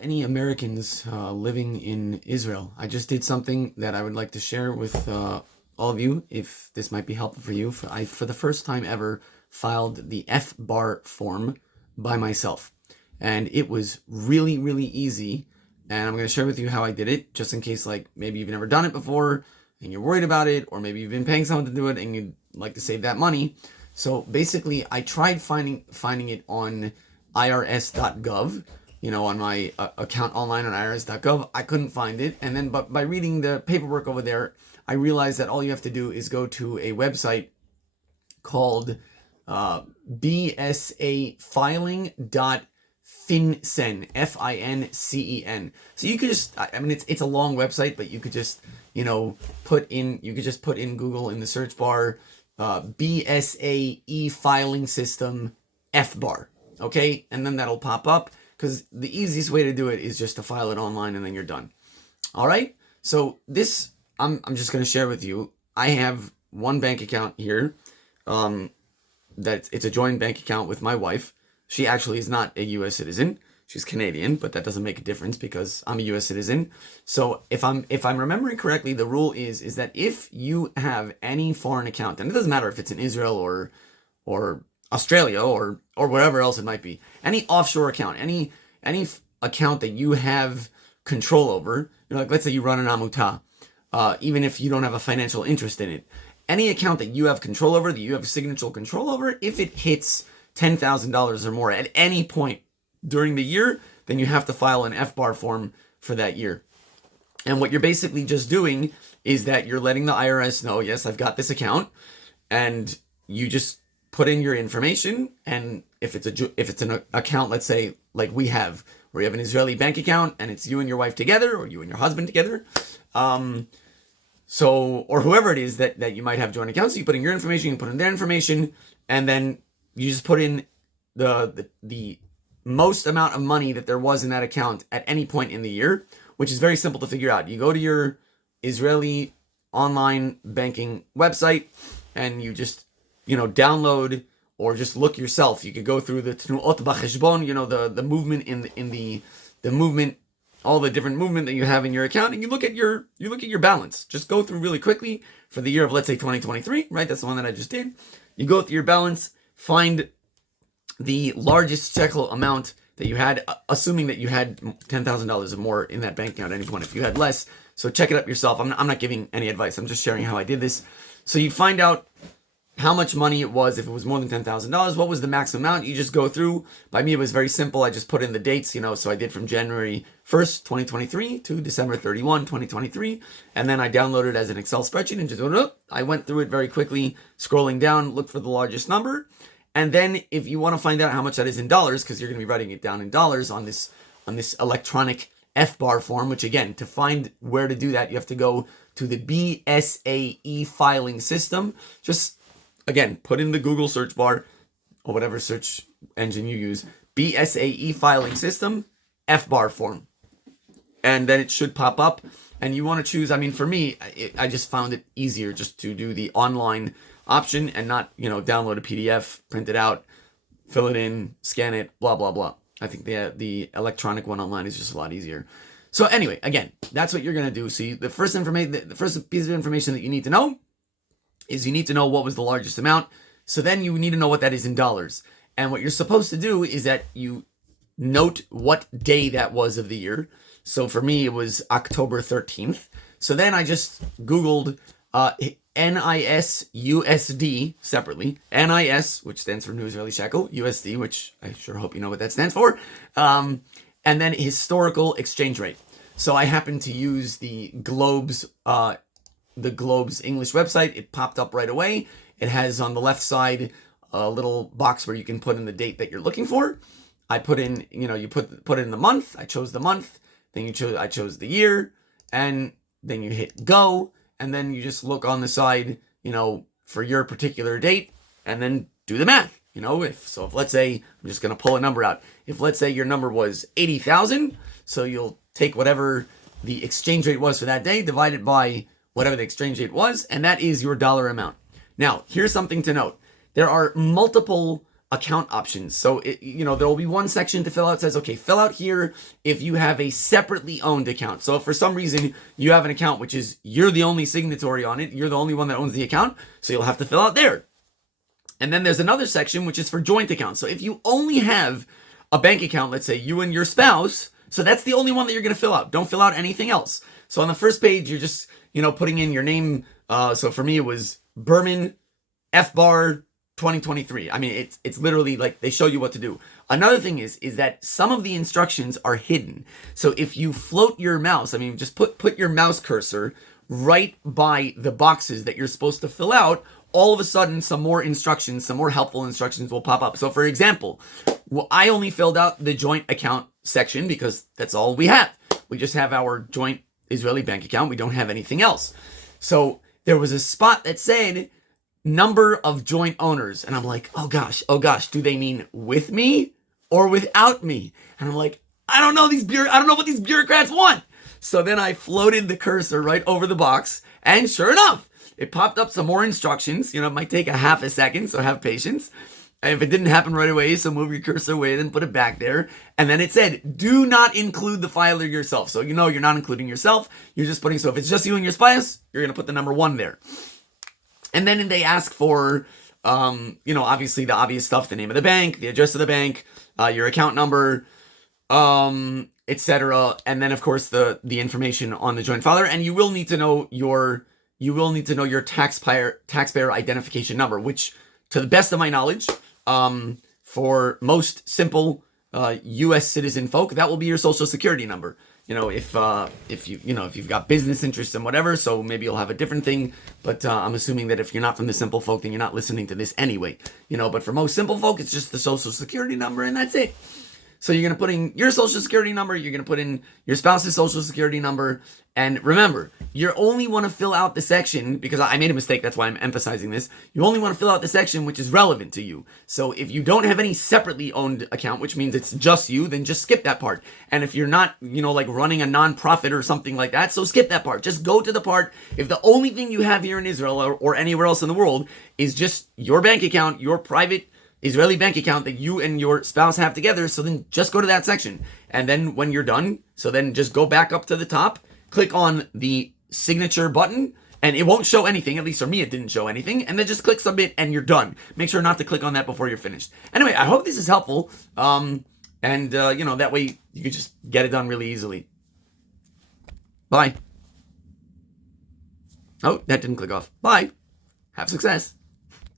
Any Americans living in Israel, I just did something that I would like to share with all of you, if this might be helpful for you. For the first time ever, filed the FBAR form by myself. And it was really, really easy. And I'm going to share with you how I did it, just in case, like, maybe you've never done it before and you're worried about it, or maybe you've been paying someone to do it and you'd like to save that money. So basically, I tried finding it on irs.gov, on my account online on irs.gov. I couldn't find it. And then, but by reading the paperwork over there, I realized that all you have to do is go to a website called bsafiling.fincen, FINCEN. So you could just, it's a long website, but you could just, put in Google in the search bar, BSA e-filing system FBAR. Okay. And then that'll pop up, because the easiest way to do it is just to file it online and then you're done. All right. So this, I'm just going to share with you. I have one bank account here. It's a joint bank account with my wife. She actually is not a U.S. citizen. She's Canadian, but that doesn't make a difference because I'm a U.S. citizen. So if I'm remembering correctly, the rule is that if you have any foreign account, and it doesn't matter if it's in Israel or Australia or wherever else it might be, any offshore account, any account that you have control over, like let's say you run an amuta, even if you don't have a financial interest in it, any account that you have control over, that you have signature control over, if it hits $10,000 or more at any point during the year, then you have to file an FBAR form for that year. And what you're basically just doing is that you're letting the IRS know, yes, I've got this account, and you just put in your information. And if it's an account, let's say like we have, where you have an Israeli bank account and it's you and your wife together, or you and your husband together, or whoever it is that you might have joint accounts, so you put in your information, you put in their information, and then you just put in the most amount of money that there was in that account at any point in the year, which is very simple to figure out. You go to your Israeli online banking website and you just, download or just look yourself. You could go through the Tnuot B'Cheshbon, the movement in the movement, all the different movement that you have in your account, and you look at your balance. Just go through really quickly for the year of, let's say, 2023, right? That's the one that I just did. You go through your balance, find the largest shekel amount that you had, assuming that you had $10,000 or more in that bank account at any point. If you had less, so check it up yourself. I'm not giving any advice. I'm just sharing how I did this. So you find out how much money it was. If it was more than $10,000, what was the maximum amount? You just go through. By me, it was very simple. I just put in the dates, so I did from January 1st, 2023 to December 31, 2023. And then I downloaded it as an Excel spreadsheet and just I went through it very quickly, scrolling down, looked for the largest number. And then if you want to find out how much that is in dollars, because you're going to be writing it down in dollars on this electronic FBAR form, which again, to find where to do that, you have to go to the BSAE filing system. Just, again, put in the Google search bar or whatever search engine you use, BSAE filing system, FBAR form. And then it should pop up. And you want to choose, for me, I just found it easier just to do the online option and not, download a PDF, print it out, fill it in, scan it, blah, blah, blah. I think the electronic one online is just a lot easier. So anyway, again, that's what you're going to do. So the first piece of information that you need to know is you need to know what was the largest amount. So then you need to know what that is in dollars. And what you're supposed to do is that you note what day that was of the year. So for me, it was October 13th. So then I just Googled NIS USD separately. NIS, which stands for New Israeli Shekel, USD, which I sure hope you know what that stands for. And then historical exchange rate. So I happened to use the Globe's English website. It popped up right away. It has on the left side a little box where you can put in the date that you're looking for. I put in, you put in the month. I chose the month. Then I chose the year, and then you hit go. And then you just look on the side, for your particular date, and then do the math. If let's say, I'm just going to pull a number out. If let's say your number was 80,000, so you'll take whatever the exchange rate was for that day, divide it by whatever the exchange rate was, and that is your dollar amount. Now, here's something to note. There are multiple account options. So, there will be one section to fill out. It says, okay, fill out here if you have a separately owned account. So if for some reason you have an account which is you're the only signatory on it, you're the only one that owns the account, so you'll have to fill out there. And then there's another section which is for joint accounts. So if you only have a bank account, let's say you and your spouse, so that's the only one that you're going to fill out. Don't fill out anything else. So on the first page, you're just, putting in your name. So for me, it was Berman FBAR 2023. I mean, it's literally like they show you what to do. Another thing is that some of the instructions are hidden. So if you float your mouse, just put your mouse cursor right by the boxes that you're supposed to fill out, all of a sudden some more helpful instructions will pop up. So for example, I only filled out the joint account section because that's all we have. We just have our joint Israeli bank account. We don't have anything else. So there was a spot that said number of joint owners. And I'm like, oh gosh, do they mean with me or without me? And I'm like, I don't know what these bureaucrats want. So then I floated the cursor right over the box, and sure enough, it popped up some more instructions. It might take a half a second, so have patience. And if it didn't happen right away, so move your cursor away and put it back there. And then it said, do not include the filer yourself. So you're not including yourself. You're just putting, so if it's just you and your spouse, you're going to put the number 1 there. And then they ask for, obviously the obvious stuff, the name of the bank, the address of the bank, your account number, etc. And then of course the information on the joint filer. And you will need to know your taxpayer identification number, which to the best of my knowledge, for most simple U.S. citizen folk, that will be your social security number. If you've got business interests and whatever, so maybe you'll have a different thing. But I'm assuming that if you're not from the simple folk, then you're not listening to this anyway. But for most simple folk, it's just the social security number and that's it. So you're going to put in your social security number, you're going to put in your spouse's social security number, and remember, you only want to fill out the section, because I made a mistake, that's why I'm emphasizing this, you only want to fill out the section which is relevant to you. So if you don't have any separately owned account, which means it's just you, then just skip that part. And if you're not, like running a nonprofit or something like that, so skip that part. Just go to the part, if the only thing you have here in Israel or anywhere else in the world is just your bank account, your private Israeli bank account that you and your spouse have together, so then just go to that section. And then when you're done, so then just go back up to the top, click on the signature button, and it won't show anything. At least for me, it didn't show anything. And then just click submit and you're done. Make sure not to click on that before you're finished. Anyway, I hope this is helpful. That way you can just get it done really easily. Bye. Oh, that didn't click off. Bye. Have success.